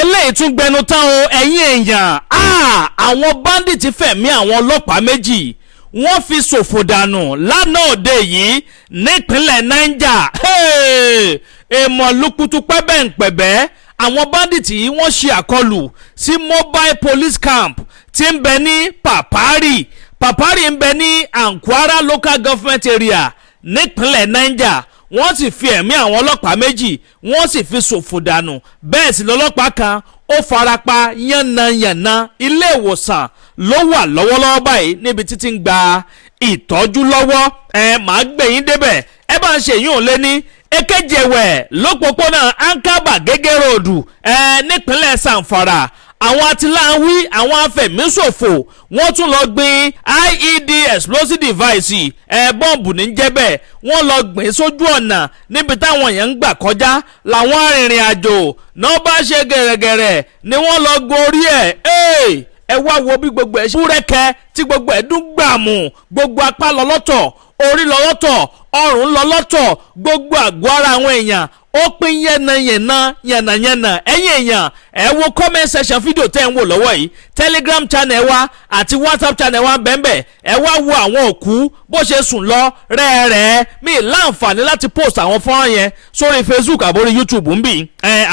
eléyìí tún gbẹnu tán o ẹ̀yin èèyàn àwọn bandit fẹ̀mí àwọn ọlọ́pàá méjì wọ́n fi ṣòfò dànù lánàá òde yìí nípínlẹ̀ Niger. èèmọ̀ lukutu pẹ́bẹ́ǹpẹ̀bẹ́ àwọn bandit yìí wọ́n ṣe àkọlù sí mobile police camp tí ń bẹ ní Papari ń bẹ ní Ankwara local government area nípínlẹ̀ Niger. Wọ́n sì fi ẹ̀mí àwọn ọlọ́pàá méjì wọ́n sì fi ṣòfò dànù. Bẹ́ẹ̀ sì lọ́lọ́pàá kan ó farapa yánnayànna ilé ìwòsàn ló wà lọ́wọ́lọ́wọ́ báyìí níbi títí ń gba ìtọ́jú lọ́wọ́. Màá gbẹ̀yìn débẹ̀ ẹ bá ń ṣe yín ò lé ní èkejì ẹ̀wẹ̀ lópòpónà Ankaba gẹ́gẹ́ ròdù nípínlẹ̀ Zamfara. Àwọn atiláwí àwọn afẹ̀míṣòfò wọ́n tún lọ gbin IED explosive device bọ́ǹbù ní jẹ́bẹ̀ wọ́n lọ gbìn sójú ọ̀nà níbi táwọn èèyàn ń gbà kọjá làwọn arìnrìn àjò náà bá ṣe gẹ̀rẹ̀gẹ̀rẹ̀ ni wọ́n lọ gun orí ẹ̀. ẹ wá wo bí gbogbo ẹ̀ ṣe búrẹ́kẹ́ tí gbogbo ẹ̀ dún gbàmù gbogbo apá lọ lọ́tọ̀ orí lọ lọ́tọ̀ ọrùn lọ lọ́tọ̀ gbogbo àgọ́ ara àwọn èèyàn ó pín yànnàyànnà ẹ̀yin èèyàn ẹ wo comment section fídíò tẹ́ ń wò lọ́wọ́ yìí Telegram channel wa àti WhatsApp channel wa bẹ́ẹ̀ ẹ wá wo àwọn òkú bó ṣe sùn lọ rẹ́ẹ̀rẹ́ mi láǹfààní láti post àwọn fọ́nrán yẹn sórí Facebook àbórí YouTube ń bì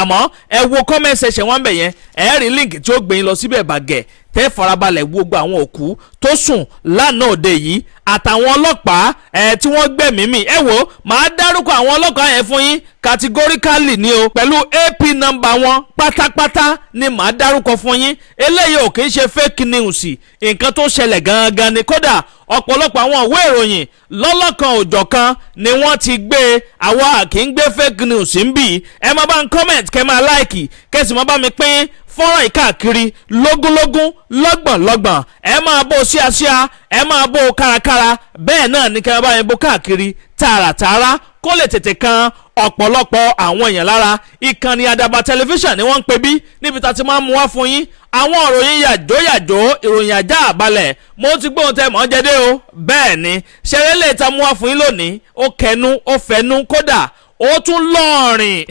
àmọ́ ẹ wo comment section wa ń bẹ̀ yẹn ẹ rí link tí ó gbé yín lọ síbẹ̀ bàgẹ́ tẹ́ farabalẹ̀ wo gbogbo àwọn òkú tó sùn lánàá òde yìí àtàwọn ọlọ́pàá tí wọ́n gbẹ̀mí mì. ẹ wò màá dárúkọ àwọn ọlọ́pàá yẹn fún yín categorically ni o pẹ̀lú AP number wọn pátápátá ni màá dárúkọ fún yín. eléyìí ò kì í ṣe fake news nǹkan tó ṣẹlẹ̀ gangan ni kódà ọ̀pọ̀lọpọ̀ àwọn ìwé ìròyìn lọ́lọ́kan òjọ̀kan ni wọ́n ti gbé àwa kì í gbé fake news ń bì. ẹ máa bá ń comment kẹ́ máa like kẹ́sì máa bá mi pín fọ́nrán ìkáàkiri lógúnlógún lọ́gbọ̀nlọ́gbọ̀n ẹ máa bó ṣíaṣíá ẹ máa bó kárakára bẹ́ẹ̀ náà ní kẹ́ bá yẹn bó káàkiri tààràtààrà kó lè tètè kan ọ̀pọ̀lọpọ̀ àwọn èèyàn lára. Ìkànnì Àdàbà tẹlifíṣàn ni wọ́n ń pè bí níbi tá a ti máa ń mú wá fún yín àwọn ìròyìn yàjóyàjó ìròyìn ajá àbálẹ̀ mo ti gbóhùn tẹ́ mọ́ jẹ́dé o. bẹ́ẹ̀ ni ṣeré lè ta mú wá fún yín lónìí ó kẹnu ó fẹnu kódà ó tún lọ́ọ̀rìn.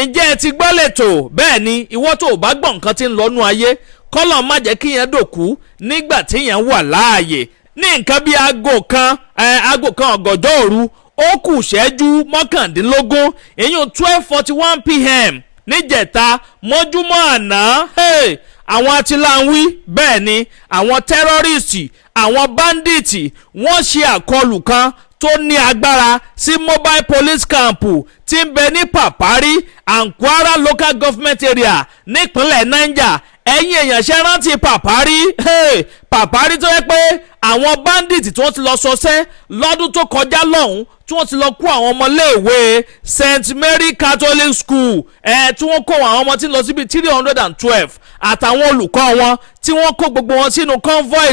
ǹjẹ́ ẹ ti gbọ́ lẹ́tọ̀ bẹ́ẹ̀ ni ìwọ tó o bá gbọ́ nǹkan tí ń lọ́nu ayé kọ́lọ̀ má jẹ́ kí yẹn dòkú nígbà tí yẹn wà láàyè. ní nǹkan bí aago kan ọ̀gànjọ́ òru ó kù ṣẹ́jú mọ́kàndínlógún èyún 12:41 PM níjẹta mọ́júmọ́ àná. àwọn atiláwí bẹ́ẹ̀ ni àwọn tẹ́rọ́rìsì àwọn báńdíìtì wọ́n ṣe àkọlù kan tó ní agbára sí mobile police camp tí ń bẹ ní Papari Ankwara local government area nípínlẹ̀ Niger. ẹ̀yin èèyàn ṣe rántí Papari tó yẹ pé àwọn bandit tí wọ́n ti lọ ṣọṣẹ́ lọ́dún tó kọjá lọ́hùn tí wọ́n ti lọ kó àwọn ọmọléèwé St Mary Catholic School tí wọ́n kó àwọn ọmọ tí lọ síbi 312 àtàwọn olùkọ́ wọn tí wọ́n kó gbogbo wọn sínú convoy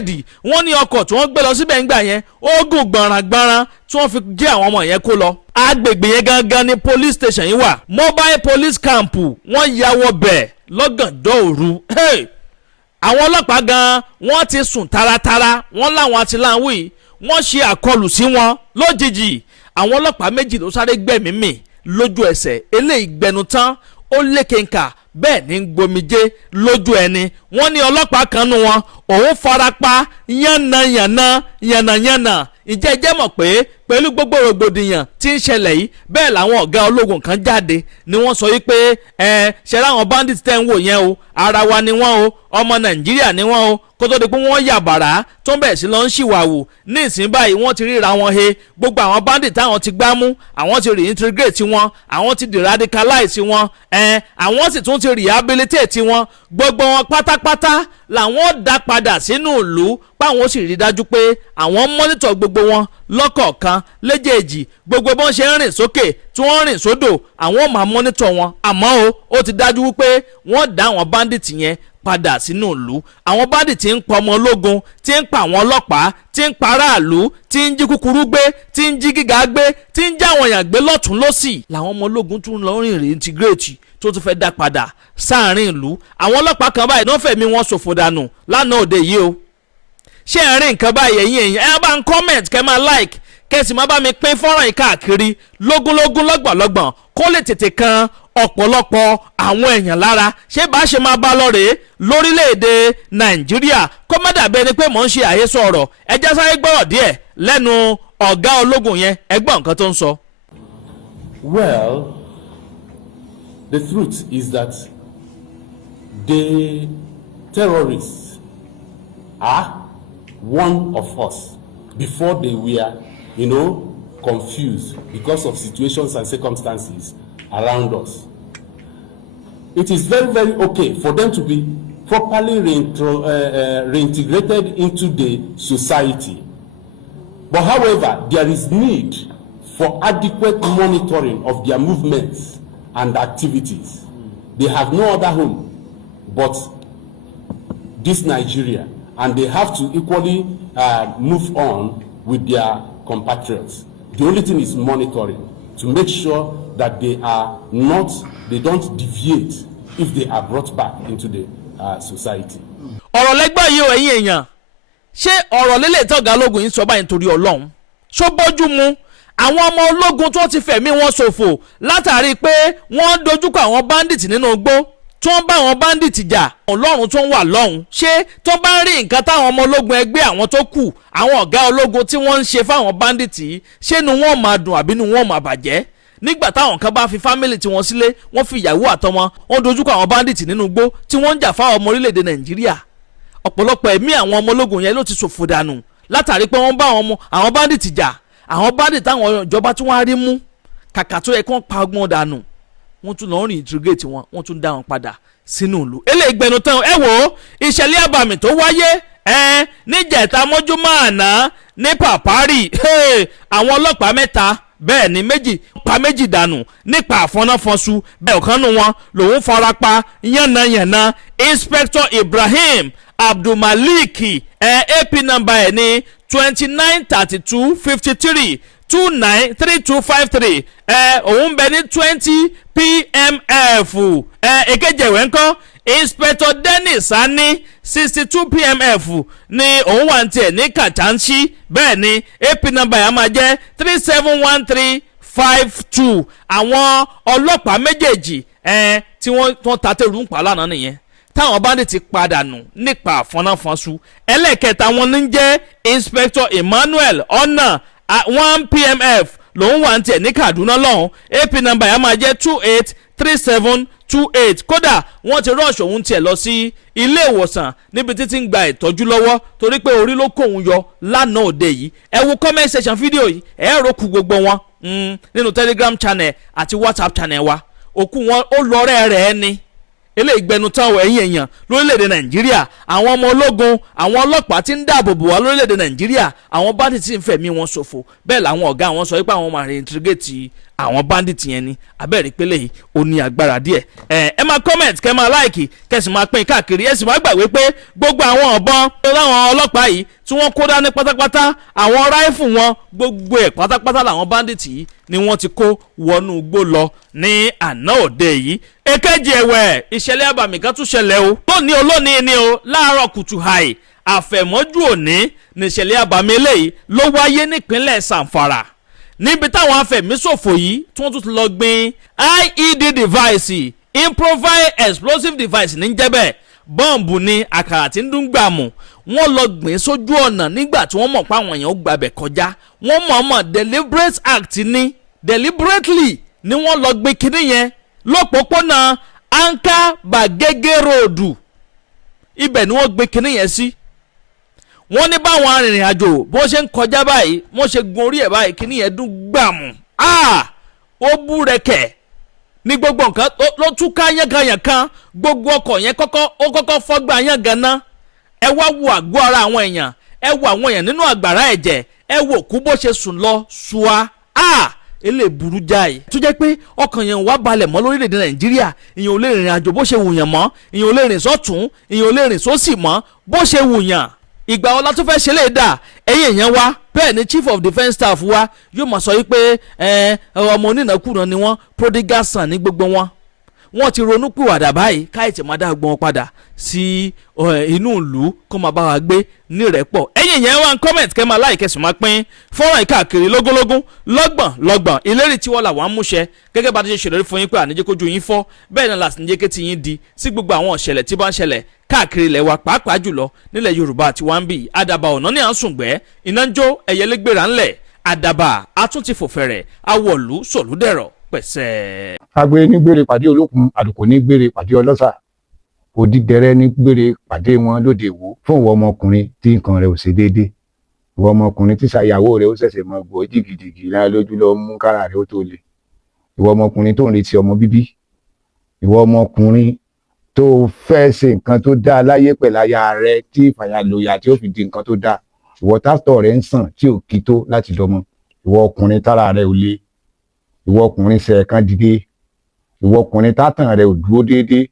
wọ́n ní ọkọ̀ tí wọ́n gbé lọ síbẹ̀ ńgbà yẹn ó gùn gbọ̀nràngbọ̀nràn tí wọ́n fi jẹ́ àwọn ọmọ yẹn kó lọ. agbègbè yẹn gangan ni police station yìí wà mobile police camp wọ́n ya wọ bẹ̀ lọ́gànjọ́ òru. àwọn ọlọ́pàá gan wọ́n ti sùn taratara wọ́n láwọn atiláwí wọ́n ṣe àkọlù sí wọn lójijì. àwọn ọlọ́pàá méjì ló sáré gbẹ̀mí mì lójú ẹsẹ̀ eléyìí gbẹnu tán ó lékenkà bẹ́ẹ̀ ní gbomijé lójú ẹni. wọ́n ní ọlọ́pàá kan nù wọn òun farapa yánnayànna ìjẹ́ jẹ́ mọ̀ pé pẹ̀lú gbogbo rògbòdìyàn tí ń ṣẹlẹ̀ yìí bẹ́ẹ̀ làwọn ọ̀gá ológun kan jáde ni wọ́n sọ wípé ṣe láwọn bandit tẹ́ ń wò yẹn o ara wa ni wọ́n o ọmọ Nàìjíríà ni wọ́n o kó tó di pé wọ́n yà bàrà tó ń bẹ̀ sí lọ ń ṣìwàwù ní ìsìn báyìí wọ́n ti ríra wọn he gbogbo àwọn bandit táwọn ti gbámú àwọn ti reintegrate wọn àwọn ti deradicalize wọn àwọn sì tún ti rehabilitate wọn gbogbo wọn pátápátá làwọn dá padà sínú ìlú páwọn sì rí dájú pé àwọn mọ́nítọ̀ gbogbo wọn lọ́kọ̀ọ̀kan léjèèjì gbogbo bọ́n ṣe ń rìn sókè tí wọ́n rìn sódò àwọn máa mọ́nítọ̀ wọn àmọ́ ó ti dájú wípé wọ́n dá àwọn bandit yẹn padà sínú ìlú. àwọn bandit tí ń pa ọmọ ológun tí ń pa àwọn ọlọ́pàá tí ń pa aráàlú tí ń jí kúkúrú gbé tí ń jí gíga gbé tí ń já àwọn èèyàn gbé lọ́tún lọ́sì làwọn ọmọ ológun tún lọ rìn reintegrate tó tún fẹ́ dá padà sáàrin ìlú. àwọn ọlọ́pàá kan báyìí náà fẹ̀mí wọn ṣòfò dànù lánàá òde yìí o. ṣé ẹ rí nǹkan báyìí ẹ̀yin èèyàn ẹ bá ń comment kẹ́ máa like kẹ́sì máa bá mi pín fọ́nrán yìí káàkiri lógúnlógún lọ́gbọ̀nlọ́gbọ̀n kó lè tètè kan ọ̀pọ̀lọpọ̀ àwọn èèyàn lára. ṣé bá ṣe máa bá lọ rèé lórílẹ̀‐èdè Nàìjíríà kó má dàbí ẹni pé mò ń ṣe àhesọ ọ̀rọ̀. ẹ já sáré gbọ́rọ̀ díẹ̀ lẹ́nu ọ̀gá ológun yẹn, ẹ gbọ́ nǹkan tó ń sọ. Well, the truth is that the terrorists are one of us before they were, confused because of situations and circumstances around us. It is very, very okay for them to be properly reintegrated into the society. But however, there is need for adequate monitoring of their movements and activities. They have no other home but this Nigeria, and they have to equally move on with their compatriots. The only thing is monitoring to make sure that they don't deviate if they are brought back into the society. ọ̀rọ̀ lẹ́gbọ́n yìí ò ẹ̀yin èèyàn, ṣé ọ̀rọ̀ lélẹ̀ tọ́gà ológun yìí sọ báyìí nítorí Ọlọ́run ṣó bójú mu? àwọn ọmọ ológun tó ti fẹ̀mí wọn ṣòfò látàrí pé wọ́n dojúkọ àwọn bandit nínú igbó tó ń bá àwọn bandit jà, Ọlọ́run tó ń wà lọ́hùn, ṣé tó bá ń rí nǹkan táwọn ọmọ ológun ẹgbẹ́ àwọn tó kù, àwọn ọ̀gá ológun tí wọ́n ń ṣe fáwọn bandit yìí, ṣé nu wọn máa dùn àbí nu wọn máa bàjẹ́? nígbà táwọn kan bá fi fámìlì tí wọ́n sílé, wọ́n fi ìyàwó àtọmọ, wọ́n dojúkọ àwọn bandit nínú igbó tí wọ́n ń jà fáwọn ọmọ orílẹ̀-èdè Nàìjíríà. ọ̀pọ̀lọpọ̀ ẹ̀mí àwọn ọmọ ológun yẹn ló ti ṣòfò dànù látàrí pé wọ́n bá àwọn bandit jà. àwọn bandit táwọn ìjọba tí wọ́n á rí mú, kàkà tó yẹ kí wọ́n pa ọgbọ́n dànù, wọ́n tún lọ́ọ́ rìn interrogate wọn, wọ́n tún dá wọn padà sínú ìlú. eléyìí gbẹnu tán. ẹ wò ìṣẹ̀lẹ̀ àbàmì tó wáyé níjẹ̀ta mọ́júmọ́ àná ní Pàpárì. àwọn ọlọ́pàá mẹ́ta, bẹ́ẹ̀ ni méjì dànù nípa àfọ́náfọ́sù. bẹ́ẹ̀ ọ̀kan nù wọn lòun farapa yánnayànna. Inspector Ibrahim Abdulmalik AP number ẹ̀ ní 293253 293253. òun bẹ ní 20 PMF. èkejì ẹ̀wẹ̀ ńkọ́ Inspector Dennis Sani 62 PMF ni òun wà ní tiẹ̀ ní Kàchánsí. bẹ́ẹ̀ ni AP number yà máa jẹ́ 371352. àwọn ọlọ́pàá méjèèjì tí wọ́n ta tẹ̀rù ń pa lánàá nìyẹn táwọn bandit ti padà nù nípa àfọ́náfọ́sù. ẹlẹ́kẹta wọn ní jẹ́ Inspector Emmanuel Ọ̀nà 1 PMF lòun wà ní tiẹ̀ ní Kaduna lọ́hùn. AP number yà máa jẹ́ 283728. kódà wọ́n ti rọ́ọ̀ṣì òun tiẹ̀ lọ sí ilé ìwòsàn níbi títí ń gba ìtọ́jú lọ́wọ́ torí pé orí ló kó òun yọ lánàá òde yìí. ẹ wo comment section fídíò yìí, ẹ rò kú gbogbo wọn nínú Telegram channel àti WhatsApp channel wa. òkú wọn ó lọ́rẹ́ rẹ̀ ni. eléyìí gbẹnu tán ẹ̀yin èèyàn lórílẹ̀‐èdè Nàìjíríà, àwọn ọmọ ológun, àwọn ọlọ́pàá tí ń dáàbò bò wá lórílẹ̀‐èdè Nàìjíríà, àwọn bandit tí ń fẹ̀mí wọn ṣòfò. bẹ́ẹ̀ làwọn ọ̀gá wọn sọ pé àwọn máa reintegrate àwọn bandit yẹn ni. abẹ́rẹ́ ìpele yìí ó ní agbára díẹ̀. ẹ máa comment, kẹ́ máa like, kẹ́ sì máa pín káàkiri. ẹ sì máa gbàgbé pé gbogbo àwọn ọ̀bọ̀n láwọn ọlọ́pàá yìí tí wọ́n kó dání pátápátá, àwọn ráìfù wọn gbogbo ẹ̀ pátápátá làwọn bandit yìí ni wọ́n ti kó wọnú igbó lọ ní àná òde yìí. èkejì ẹ̀wẹ̀ ìṣẹ̀lẹ̀ àbàmì kan tún ṣẹlẹ̀ o. olónìí ni o, láàárọ̀ kùtù hàì àfẹ̀mọ́jú òní níṣẹ̀lẹ̀ àbàmì eléyìí ló wáyé nípínlẹ̀ Zamfara, níbi táwọn afẹ̀míṣòfò yìí tí wọ́n tún ti lọ gbin IED device, improvised explosive device ní jẹ́bẹ̀, bọ́ǹbù ni àkàrà tí ń dún gbàmù. wọ́n lọ gbìn sójú ọ̀nà nígbà tí wọ́n mọ̀ pé àwọn èèyàn ó gbàbẹ̀ kọjá. wọ́n mọ̀ọ́mọ̀ deliberate act ni, deliberately ni wọ́n lọ gbin kinní yẹn lọ́pọ̀pọ̀nà Anka Bagege Road. ibẹ̀ ni wọ́n gbin kinní yẹn sí. wọ́n ní báwọn arìnrìn àjò bó ṣe ń kọjá báyìí, wọ́n ṣe gun orí ẹ̀ báyìí, kinní yẹn dún gbàmù. ó bú rẹ̀kẹ̀ ní gbogbo nǹkan ló túká yánkanyànkan. gbogbo ọkọ̀ yẹn kọ́kọ́ fọ́gbà yángànná. ẹ wá wo àgọ́ ara àwọn èèyàn, ẹ wo àwọn èèyàn nínú àgbàrá ẹ̀jẹ̀, ẹ wo kú bó ṣe sùn lọ ṣùá. ilé burú jáì. tó jẹ́ pé ọkàn yẹn wá balẹ̀ mọ́ lórílẹ̀‐èdè Nàìjíríà. ìyẹn ò lè rìnrìn àjò bó ṣe wùyàn mọ́, ìyẹn ò lè rìn sọ́tún, ìyẹn ò lè rìn sósì mọ́ bó ṣe wùyàn. ìgbà wọn la tún fẹ́ ṣe lè dà ẹ̀yìn èèyàn wa. bẹ́ẹ̀ ni Chief of Defence Staff wa yóò máa sọ wípé ọmọ onínàkúnà ni wọ́n, prodigal son ní gbogbo wọn. wọ́n ti ronú pìwàdà báyìí káyọ̀tì máa dá gbọ́n padà sí inú ìlú kó máa bá wa gbé nírẹ̀pọ̀. ẹ̀yin yẹn wá ń comment kẹ́ máa like kẹ́sùn máa pín fọ́nrán ìkáàkiri lógúnlógún lọ́gbọ̀n ìlérí tí wọ́n là wá ń múṣẹ gẹ́gẹ́ bá ti ṣe ṣèlérí fún yín pé àníjẹ́ kójú yín fọ́ bẹ́ẹ̀ náà láti níjẹ́ kétí yín di sí gbogbo àwọn ìṣẹ̀lẹ̀ tí bá ń ṣẹlẹ̀ káàkiri ilẹ̀ wa pàápàá jùlọ nílẹ̀ Yorùbá àti wá ń bì. àdàbà ọ̀nà ní à ń sùngbẹ́ iná ń jó ẹ̀yẹlégbèrà ńlẹ̀ àdàbà àtúntì fòfẹ̀rẹ̀ awọ̀lú sòlúdẹ̀rọ̀ pẹ̀sẹ̀. agbe ní gbére pàdé olókun àlùkò ní gbére pàdé ọlọ́sà òdìdẹrẹ́ ní gbére pàdé wọn lóde ìwò fún ìwọ ọmọkùnrin tí nǹkan rẹ̀ ò ṣe déédé ìwọ ọmọkùnrin tí ṣàyàwó rẹ̀ ó ṣẹ̀ṣẹ̀ mọ gbọ́ jìgìjìgì lára lójú lọ mú kára rẹ̀ ó tó le ìwọ ọmọkùnrin tó ń retí ọmọ bíbí ìwọ ọmọkùnrin tó fẹ́ ṣe nǹkan tó dáa láyé pẹ̀láyà rẹ̀ tí ìfàyàlóyà tí ó fi di nǹkan tó dáa ìwọ tátọ̀ rẹ̀ ń sàn tí ò kí tó láti dọmọ ìwọ ọkùnrin tára rẹ̀ ò le ìwọ ọkùnrin ṣẹ̀ẹ̀kan dìde ìwọ ọkùnrin tátàn rẹ̀ ò dúró déédéé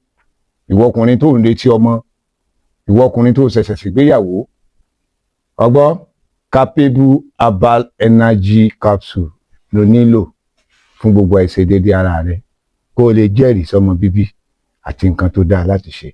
ìwọ ọkùnrin tó ń retí ọmọ ìwọ ọkùnrin tó ṣẹ̀ṣẹ̀ ṣègbéyàwó ọgbọ́ capable herbal energy capsule ló nílò fún gbogbo àìṣedéédé ara rẹ̀ kó o lè jẹ́rìí sọmọ bíbí àti nǹkan tó dáa láti ṣe.